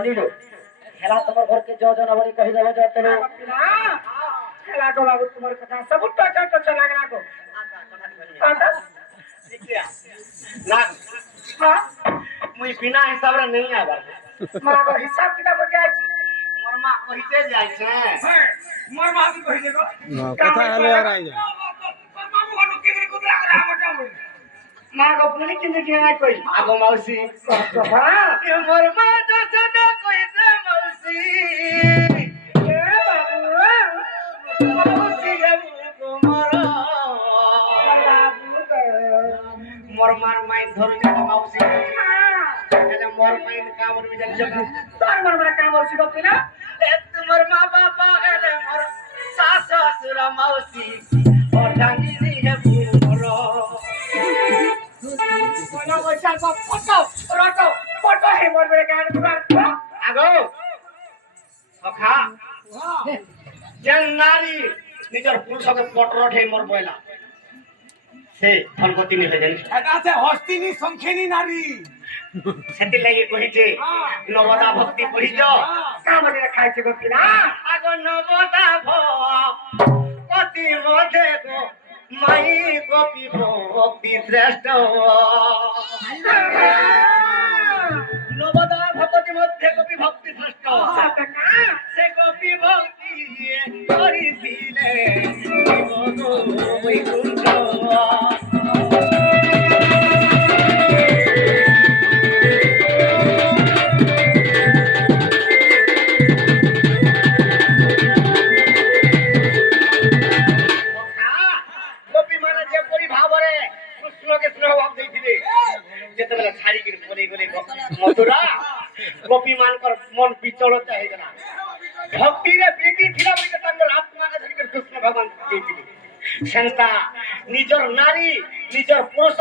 জানিলো খেলা তোমার ঘরকে যোজনা বলি কহি দেব যত না খেলা গো বাবু তোমার কথা সব তো চলা গা গো না মুই বিনা হিসাবে নেই আবার মা গো হিসাব কিতাব কে আছে মোর মা কইতে যাইছে হ্যাঁ মোর মা কি কই দেগো কথা হলে আর আই যায় বাবু হলো কি করে কুদরা করে আমটা বল মা গো পুনি কিনে কি নাই কই আগো মাউসি হ্যাঁ মোর মা যতটা কইছে মাউসি এ বাবু মাউসি মোর মোর মার মাইন ধরছে মাউসি এটা মোর মাইন কামর বিজাল জগা তোর মোর মোর কাম হইছে গো তুই না তোমার মা বাবা গেলে মোর শাশ শ্বশুর মাউসি ওর ডাঙ্গিনি হে বুড়ো কোনা কইছাল গো ফটো হে মোর মোর গান গুবার আগো সখা যেন নারী নিজের পুরুষকে পটরঠে মোর বইলা সে ফলগতি নিয়ে জানিস এটা আছে হস্তিনী সংখ্যানী নারী সেটি লাগি কহিছে নবদা ভক্তি পড়িছ কামরে খাইছে গো তুই না আগো নবদা ভক্তি মধ্যে গো মাই গোপী ভক্তি শ্রেষ্ঠ নবদা ভক্তি মধ্যে গোপী ভক্তি শ্রেষ্ঠ সে গোপী ভক্তি করিছিলে বৈকুণ্ঠ গোপী মানে যে পরিভাবরে কৃষ্ণকে স্নেহ ভাব ଦେଇଥିଲେ যেତେବେଳେ ଛାଡ଼ିକିରି ପଳେଇ ଗଲେ ମଥୁରା ଗୋପୀ ମାନଙ୍କର ମନ ବିଚଳିତ ହେଇଗଲା ଭକ୍ତିରେ ପ୍ରୀତି ଥିଲା ବୋଲି ତାଙ୍କର ଆତ୍ମାରେ ଧରିକରି କୃଷ୍ଣ ଭଗବାନ ଦେଇଥିଲେ ସେନ୍ତା ନିଜର ନାରୀ ନିଜର ପୁରୁଷ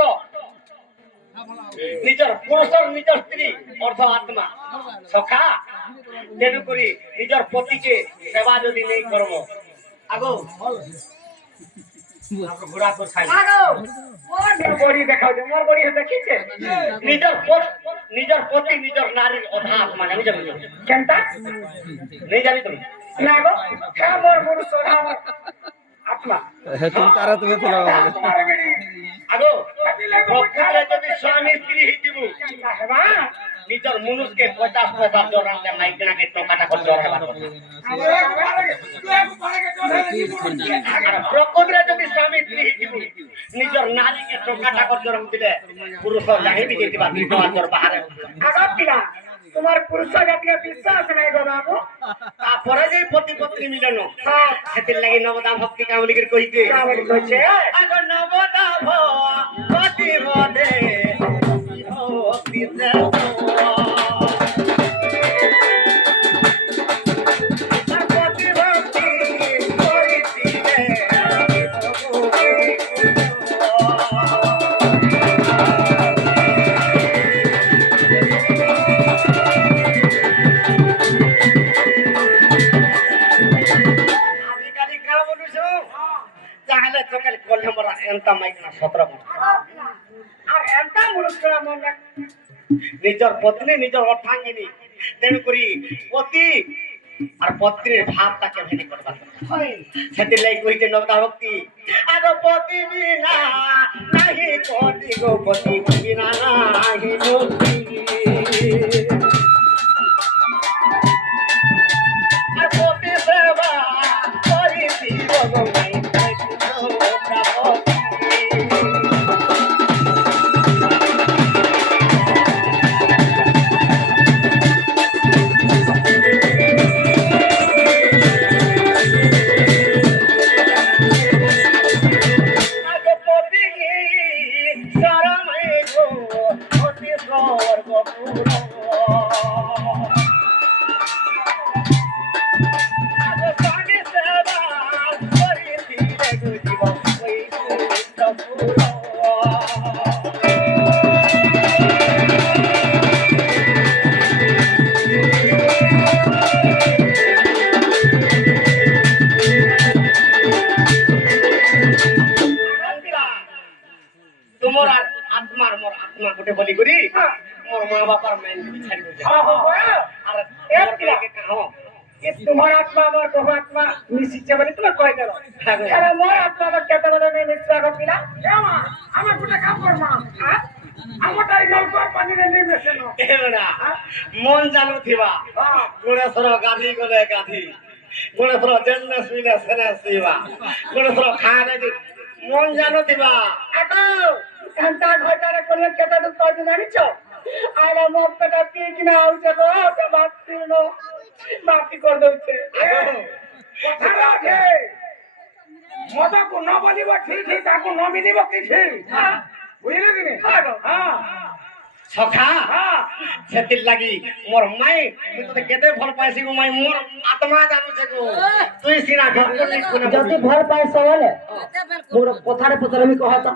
ନିଜର ସ୍ତ୍ରୀ ଅର୍ଥ ଆତ୍ମା ସଖା ତେଣୁକରି ନିଜର ପତିକେ ସେବା ଯଦି ନେଇ କରବ ଆଗୋ ঘোড়া তো খাই আগো মোর বড়ি দেখাও যে মোর বড়ি দেখিছে নিজর পতি নিজর নারীর অধা আত্মা জানি যাবে কেনতা নেই জানি তুমি না গো হ্যাঁ মোর গুরু সোধা আত্মা তুমি তারা তুমি তো আগো প্রকৃতিরে যদি স্বামী স্ত্রী হইতিবু হেবা নিজর মনুষ্যকে 50 পয়সা জোরাতে মাইকনাকে টকাটা করে জোর হেবা প্রকৃতিরে যদি স্বামী স্ত্রী হইতিবু নিজর নারীকে টকাটা করে জোর দিলে পুরুষ জানিবি যেতিবা বিধবা জোর বাহারে আগো পিলা তোমার পুরুষ জাতীয় বিশ্বাস নাই গো বাবু তারপরে যে পতি পত্নী মিলন সেতির লাগি নবদা ভক্তি কামলিকের কইতে কামলি কইছে আগো নবদা ভক্তি মধ্যে ভক্তি নিজর পত্নী নিজর অর্থাঙ্গিনী তেণুকরি পতি আর পত্নীর ভাব তাকে ভেঙে করবার সেটির লাগি কইতে নবদা ভক্তি আগ পতি বিনা নাহি পতি গো পতি বিনা নাহি মুক্তি আর পতি সেবা করিছি গো মাই আত্মার মোর আত্মা গোটে বলি করি মোর মা বাবার মেন ছাড়ি আর ପିଲା ହଁ ये तुम्हारा आत्मा और बहु आत्मा मिसित से बने तुम्हें कोई करो अरे मोर आत्मा और कहते बने में मिश्रा का पिला क्या मां हमें कुछ काम कर मां हां हम ताई नलको पानी नहीं मिसेनो एबरा मन चालू थिबा गुणेश्वर गाधी गले गाधी गुणेश्वर जन्म सुइला सने सेवा गुणेश्वर खाने दि मन चालू थिबा आतो घंटा घटारे कोले कहता तो कोई नहीं छो आला मोप का पीक ना आउ जगो से बात सुनो माफी कर दो छे কথা রাখে মজা কো না বলিবা ঠিক ঠিক তাকো ন মিলিবা কিছু বুঝলে কি হ্যাঁ সখা হ্যাঁ সেতির লাগি মোর মাই তুই তো কেতে ভাল পাইছি গো মাই মোর আত্মা জানু ছে গো তুই সিনা ঘর করলি কোনা যদি ভর পাই সওয়ালে মোর কথারে পতরে আমি কহতা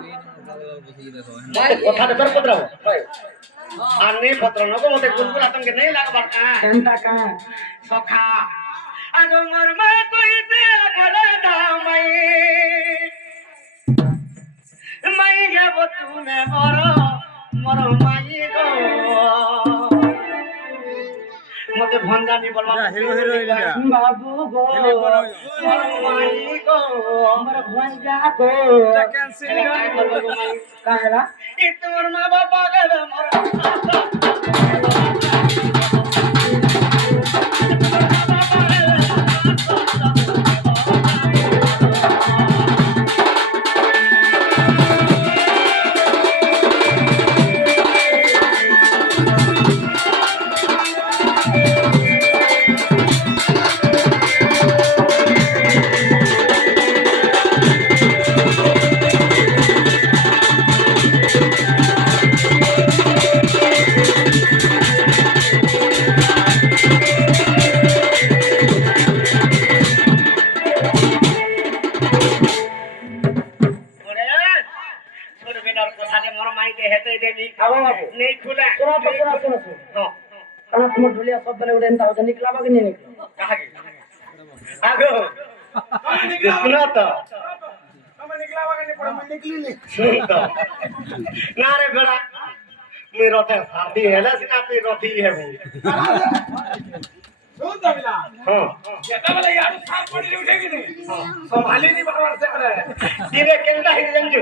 মাই কথা তোর পত্রাও আর নেই পত্র নগো মতে কুলকুল আতঙ্কে নেই লাগবার এন্টা কা সখা আগো মোর মা কইতে বলে দাও মাই মাই যাব তুমি মোর মাই গো মতে ভঞ্জানি বলবা হিরো হিরোইন বাবু গো মোর মাই গো আমার ভঞ্জা গো ক্যান্সেল কাহেলা ই তোর মা বাবা গেলে মোর नहीं खुला सुनो हाँ कना तुम ढोलिया सब बले उड़े एंता हो निकला बाकी नहीं निकला कहा के आगो सुनो तो हमें निकला बाकी नहीं पड़ा मैं निकली नहीं सुन तो ना रे बेड़ा मैं रोते शादी है ना सिना पे रोती है वो सुन तो मिला हाँ कहता बोले यार साफ पड़ी उठेगी नहीं संभाली नहीं बार से करे दिले केंदा ही रंजू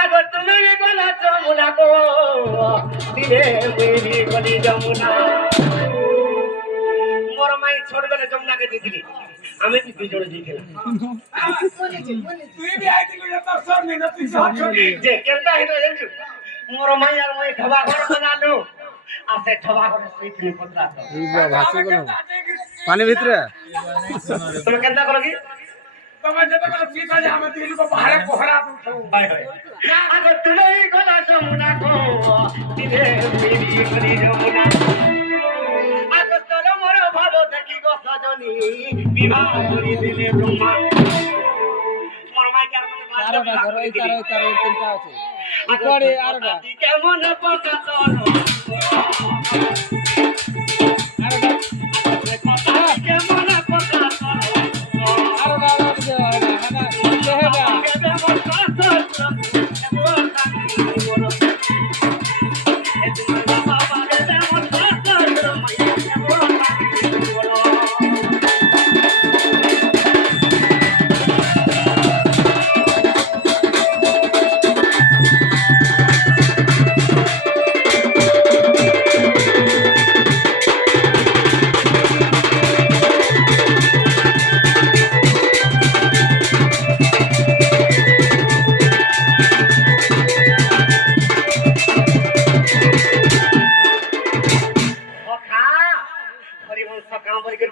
आगो तुम्हें बोला जमुना को दिले मेरी बड़ी जमुना मोर माई छोड़ बेले जमुना के दीदी हमें भी बिजोड़ दी खेला तू भी आई थी तो सब नहीं ना तू साथ छोड़ी जे केंदा ही रंजू मोर माई यार मैं ढबा घर बना लूं आसे ढबा घर स्वीट में पतरा ভাসি গেল পানি ভিতরে तुम केंदा करोगी तुम्हें जब तक सीधा जा हमें दिल को बाहर कोहरा उठो हाय हाय आगो तुम्हें बोला जमुना को दिले मेरी बड़ी जमुना आगो तोर मोर भाव देखी गो सजनी विवाह करी दिले ब्रह्मा मोर माई के আরোটা ধরো এই তার তিনটা আছে আকড়ে আরোটা কেমন পকা তোর আরোটা কেমন পকা তোর আরোটা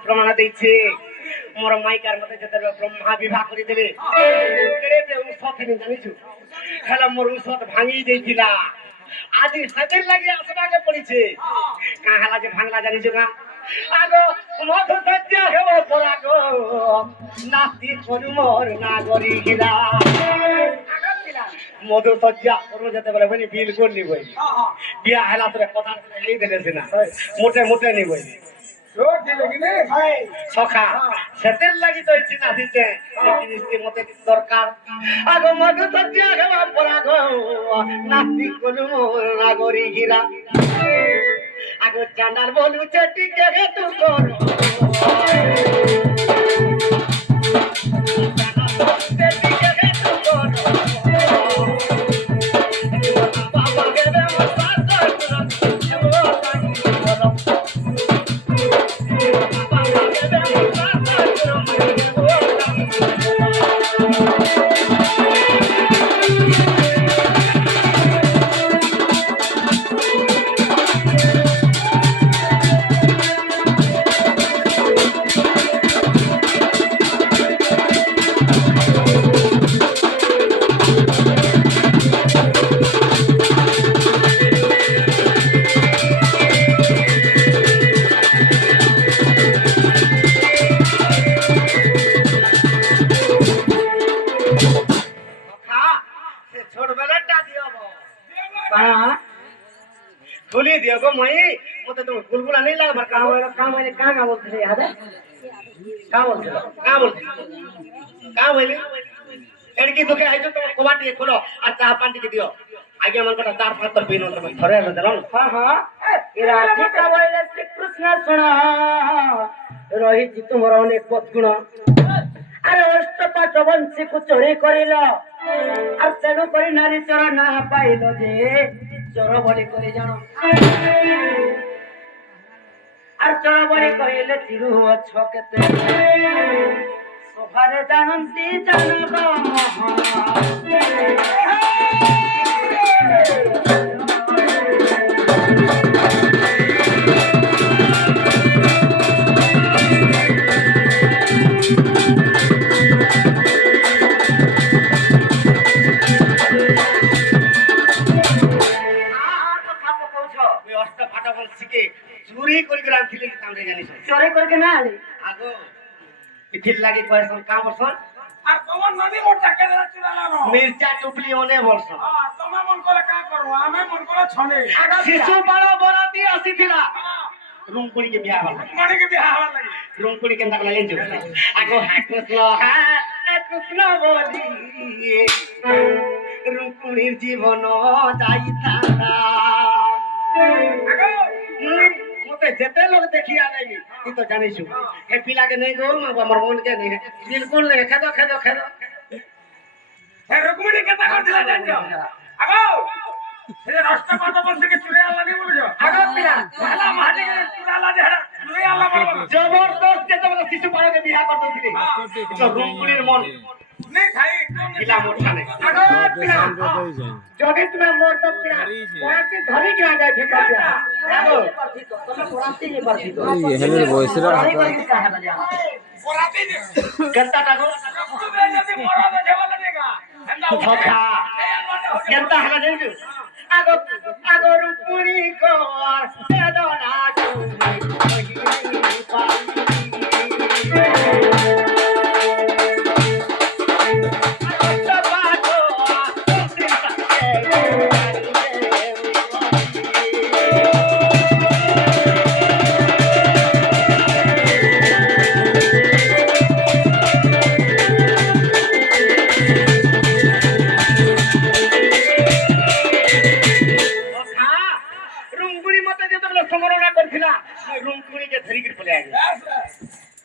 প্রমাণ দিচ্ছে মোর মাইকার মতে যেতে ব্রহ্মা বিবাহ করে দিলে কেড়ে উৎসব জানিছু খেলা মোর উৎসব ভাঙি দিয়েছিলা আজি হাতের লাগে আসবাকে পড়িছে কাহা লাগে ভাঙলা জানিছু না আগো মধু সজ্জ হেব পরাগো নাস্তি করু মোর নাগরি গিলা মধু সজ্জা করু যেতে বলে বলি বিলকুল নিবই বিয়া হেলা তোরে কথা এই দেলে না মোটে মোটে নিবই रोड दी लगी ने भाई সখা সেতের লাগি তো চিনা দিতে জিনিসকে মতে দরকার আগো মধু সজ্জা হেবা পরাগো নাস্তি করু মোর নাগরি গিলা আগো চান্ডাল বলুছে টিকে রে তু কর বাবা গেলে ছোটবেলাটা দিও খুলি দিও গো মই মতে তুমি গুলগুলা नहीं লাগবার काम मैंने कहाँ बोलते थे याद है कहाँ बोलते थे का बोलती का बोली एड़की दुखे आइजो तुम कोबाटी खोलो और चाह पानी के दियो आगे मन कटा तार फात पर पीनो तुम थरे न दलन हाँ हाँ राधे का बोले श्री कृष्ण सुना रही जी तुम्हारा अनेक पद गुण अरे अष्टपाच वंशी को चोरी करिल और तेणु करी नारी चोर ना पाइल जे चोर बोली करी जानो और चोर बोली कहले चिरू अछ केते सोफारे जानंती जानब चोरी करी ग्राम थिले तांरे जानिस चोरी करके ना आली आगो इथिल लागी क्वेश्चन का बसन আর তোমার নদী মোটা কেদারা চুরালানো मिर्चा टुपली ओने बसन তোমা মন করে কা করব আমি মন করে ছনে शिशु बड़ा बराती आसी थिला रुमकुड़ी के बियाह वाला মনিকে বিয়া হওয়ার লাগি रुमकुड़ी के तक लाइन जो आगो कृष्ण बोली रुमकुड़ीर जीवन जाई थाना मते जेते लोग देखी आ नहीं ई तो जानिसु हे पिला के नहीं गो हमर मन के नहीं बिल्कुल नहीं खेदो खेदो खेदो হে রুকমিনি কেতা করছিলা জানছো আগো হে রাস্তা পাতা বলছে কি চুরে আল্লাহ নি বলছো আগো পিলা ভালা মাটি কে চুরালা যে হেডা চুরে আল্লাহ বলবো जबरदस्त के तो शिशु पाले के बियाह कर दो दिले तो रुमकुड़ीर मन নে খাই पिला मोटा नहीं আগো পিলা যদি তুমি মোর তো পিলা পড়াতে ধরি কি না যায় ফিকা পিলা আগো তুমি পড়াতে নি পারছি তো এই হেলের বয়সের ধরি করে কাহে লাগা পড়াতে দে केता टाको তুমি যদি মরা তো দেওয়ালা দেগা হেন্দা धोखा केता हला देंगे आगो आगो रुमकुड़ी को सेदोना रुमकुड़ी मत जे तो समरना करथिला रुमकुड़ी के धरी के पले आगे